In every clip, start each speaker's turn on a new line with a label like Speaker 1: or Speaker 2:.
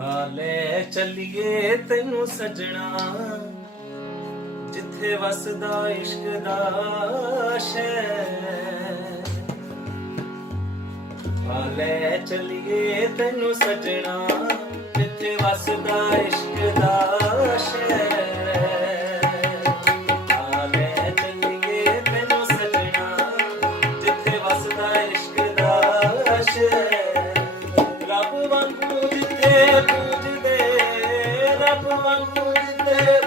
Speaker 1: ਆ ਲੈ ਚੱਲੀਏ ਤੈਨੂੰ ਸਜਣਾ, ਜਿੱਥੇ ਵਸਦਾ ਇਸ਼ਕ ਦਾ ਸ਼ਹਿਰ। ਆ ਲੈ ਚੱਲੀਏ ਤੈਨੂੰ ਸਜਣਾ, ਜਿੱਥੇ ਵਸਦਾ ਇਸ਼ਕ ਦਾ ਸ਼ਹਿਰ। ਭਗਵੰਤ ਤੇ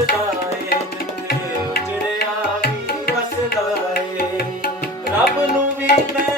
Speaker 1: ਵਸਦਾ ਏ ਜਿੱਥੇ ਉਜੜਿਆ ਰੱਬ ਨੂੰ ਵੀ ਮੈਂ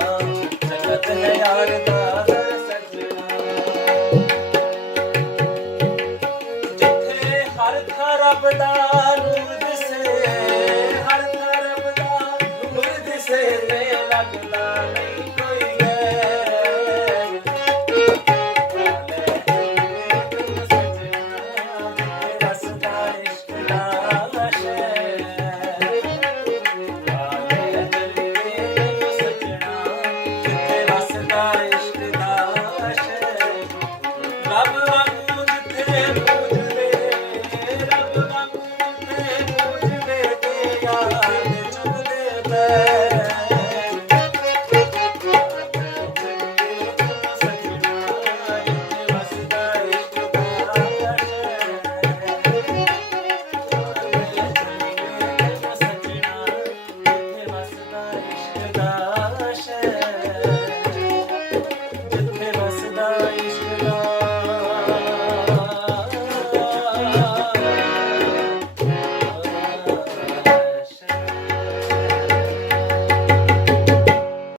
Speaker 1: Krishna